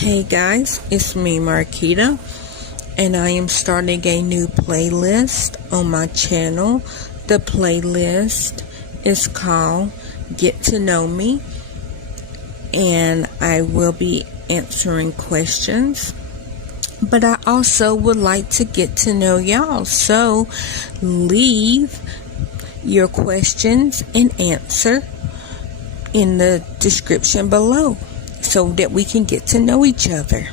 Hey guys, it's me Marquita, and I am starting a new playlist on my channel. The playlist is called Get to Know Me, and I will be answering questions, but I also would like to get to know y'all, so leave your questions and answer in the description below so that we can get to know each other.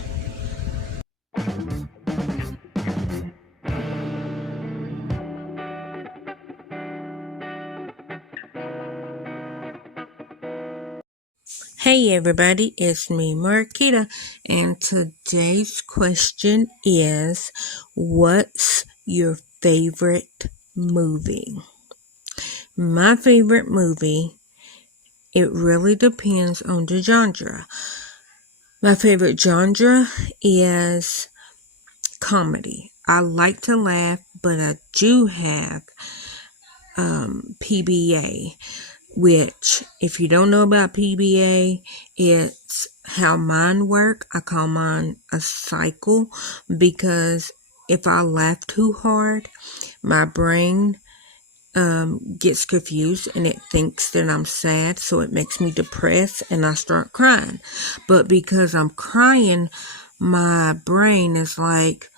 Hey everybody, it's me Marquita, and today's question is, what's your favorite movie? My favorite movie, it really depends on the genre. My favorite genre is comedy. I like to laugh, but I do have PBA, which, if you don't know about PBA, it's how mine work. I call mine a cycle, because if I laugh too hard, my brain gets confused and it thinks that I'm sad, so it makes me depressed and I start crying. But because I'm crying, my brain is like,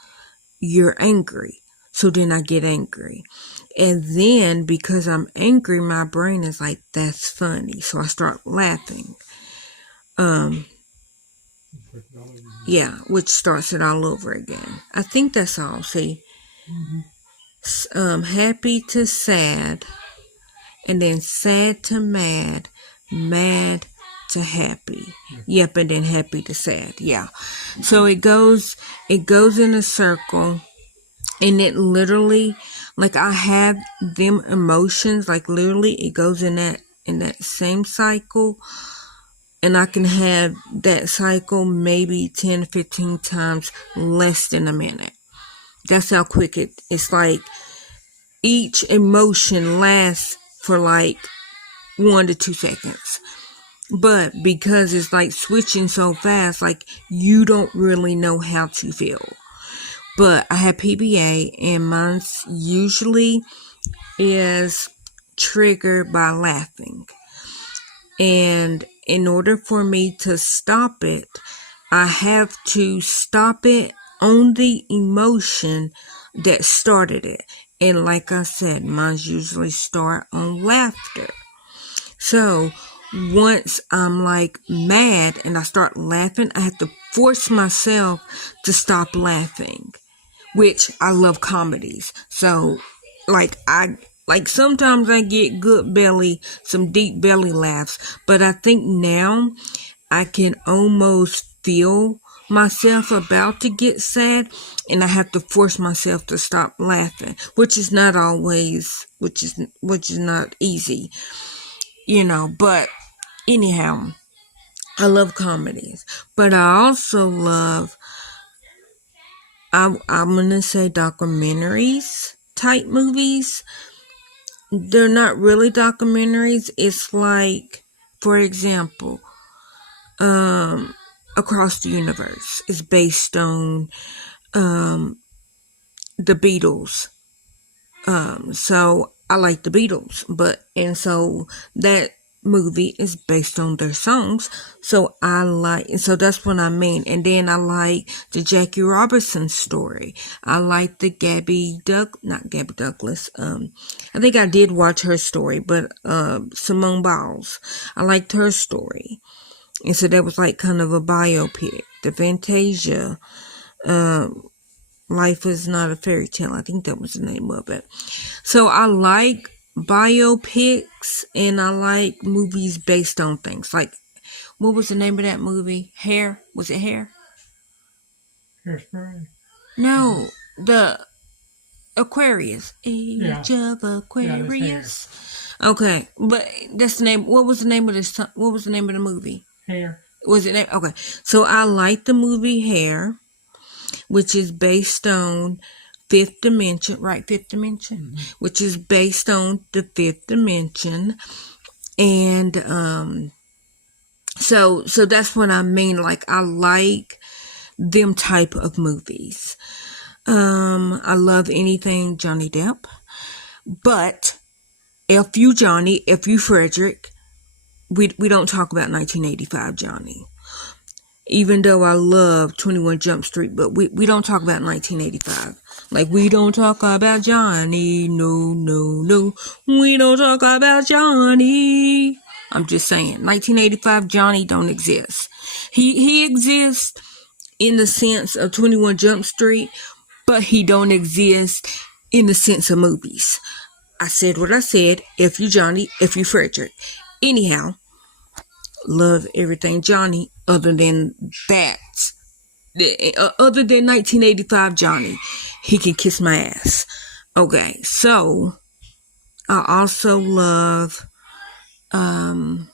you're angry. So then I get angry. And then because I'm angry, my brain is like, that's funny. So I start laughing. Yeah, which starts it all over again. I think that's all. See, happy to sad, and then sad to mad, mad to happy. Yep, and then happy to sad. Yeah. So it goes in a circle. And it literally, like, I have them emotions, like literally it goes in that same cycle. And I can have that cycle maybe 10, 15 times less than a minute. That's how quick it's like each emotion lasts for like 1 to 2 seconds. But because it's like switching so fast, like you don't really know how to feel. But I have PBA, and mine usually is triggered by laughing. And in order for me to stop it, I have to stop it on the emotion that started it. And like I said, mine usually start on laughter. So once I'm like mad and I start laughing, I have to force myself to stop laughing. Which I love comedies. So sometimes I get some deep belly laughs, but I think now I can almost feel myself about to get sad, and I have to force myself to stop laughing, which is not easy, but anyhow, I love comedies, but I also love, I'm going to say, documentaries type movies. They're not really documentaries. It's like, for example, Across the Universe is based on the Beatles. So I like the Beatles, and so that movie is based on their songs. So that's what I mean. And then I like the Jackie Robinson story. I like the not Gabby Douglas. I think I did watch her story, but Simone Biles. I liked her story. And so that was like kind of a biopic. The Fantasia, Life is Not a Fairy Tale. I think that was the name of it. So I like biopics, and I like movies based on things. Like, what was the name of that movie? Hair? Was it Hair? Hairspray? No, the Aquarius. Age of Aquarius. Yeah, okay, but that's the name. What was the name of the movie? Hair. Was it name? Okay, so I like the movie Hair, which is based on Fifth Dimension, right? Fifth Dimension, which is based on the Fifth Dimension, and so that's what I mean. Like, I like them type of movies. I love anything Johnny Depp, but F.U. Johnny, F.U. Frederick, we don't talk about 1985 Johnny. Even though I love 21 Jump Street, but we don't talk about 1985. Like, we don't talk about Johnny, no, we don't talk about Johnny. I'm just saying, 1985 Johnny don't exist. He exists in the sense of 21 Jump Street, but he don't exist in the sense of movies. I said what I said, F.U. Johnny, F.U. Frederick. Anyhow, love everything Johnny other than that. Other than 1985 Johnny. He can kiss my ass. Okay, so I also love I'm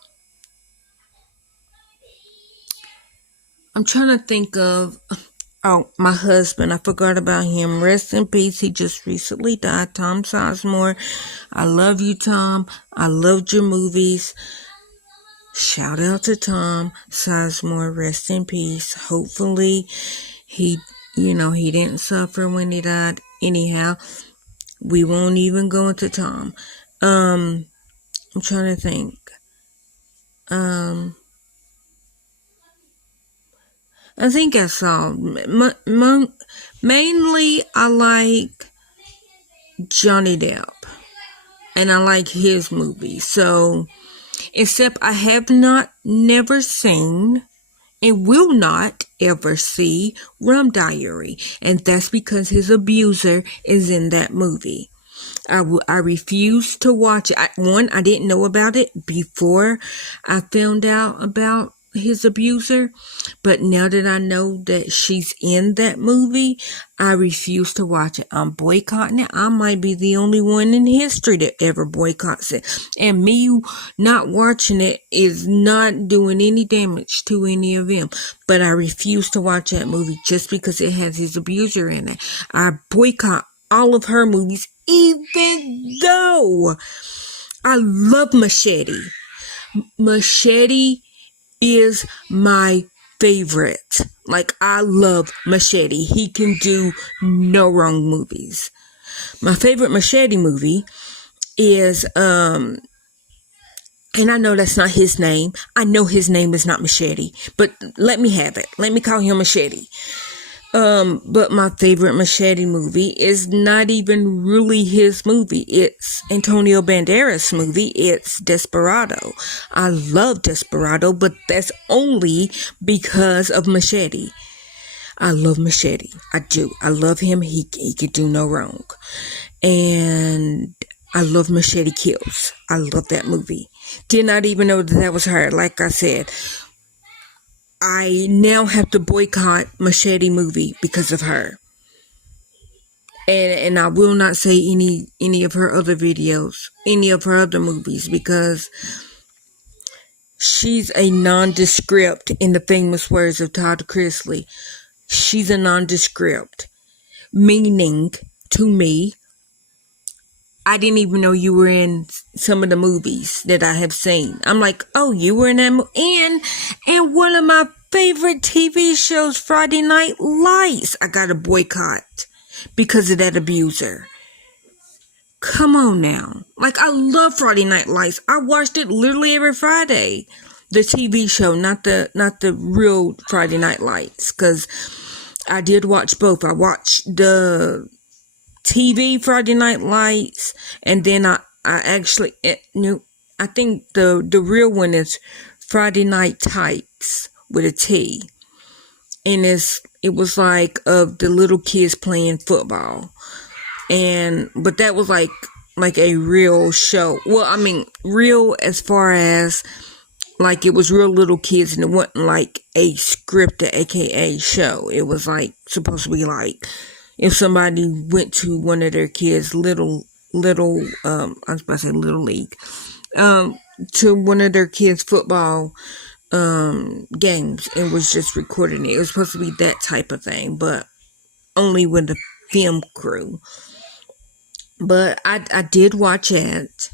trying to think of my husband. I forgot about him. Rest in peace. He just recently died. Tom Sizemore. I love you, Tom. I loved your movies. Shout out to Tom Sizemore. Rest in peace. Hopefully he didn't suffer when he died. Anyhow, we won't even go into Tom. I'm trying to think. I think that's all. Mainly, I like Johnny Depp. And I like his movies. So, except I have never seen and will not ever see Rum Diary. And that's because his abuser is in that movie. I refuse to watch it. I didn't know about it before I found out about his abuser. But now that I know that she's in that movie, I refuse to watch it. I'm boycotting it. I might be the only one in history that ever boycotts it. And me not watching it is not doing any damage to any of them. But I refuse to watch that movie just because it has his abuser in it. I boycott all of her movies, even though I love Machete. Machete is my favorite. Like, I love Machete. He can do no wrong movies. My favorite Machete movie is, and I know that's not his name. I know his name is not Machete, but let me have it. Let me call him Machete. But my favorite Machete movie is not even really his movie. It's Antonio Banderas' movie. It's Desperado. I love Desperado, but that's only because of Machete. I love Machete. I do. I love him. He could do no wrong. And I love Machete Kills. I love that movie. Did not even know that was her. Like I said, I now have to boycott Machete movie because of her. And I will not say any of her other videos, any of her other movies, because she's a nondescript, in the famous words of Todd Chrisley. She's a nondescript, meaning to me, I didn't even know you were in some of the movies that I have seen. I'm like, oh, you were in that movie. And one of my favorite TV shows, Friday Night Lights, I got a boycott because of that abuser. Come on now. Like, I love Friday Night Lights. I watched it literally every Friday. The TV show, not the real Friday Night Lights, because I did watch both. I watched the TV Friday Night Lights, and then I actually knew, I think the real one is Friday Night Tights with a T, and it was like of the little kids playing football, but that was like a real show. Well, I mean, real as far as like it was real little kids, and it wasn't like a scripted, aka show. It was like supposed to be like, if somebody went to one of their kids' little, I was about to say little league, to one of their kids' football, games, and was just recording it. It was supposed to be that type of thing, but only with the film crew. But I did watch it,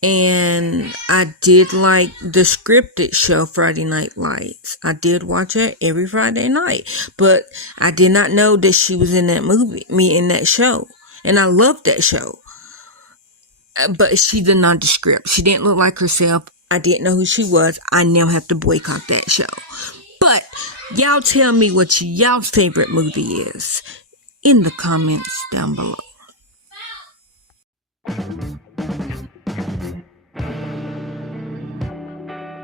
And I did like the scripted show Friday Night Lights. I did watch it every Friday night, but I did not know that she was in that movie, in that show. And I loved that show. But she did not the script. She didn't look like herself. I didn't know who she was. I now have to boycott that show. But y'all tell me what y'all's favorite movie is in the comments down below.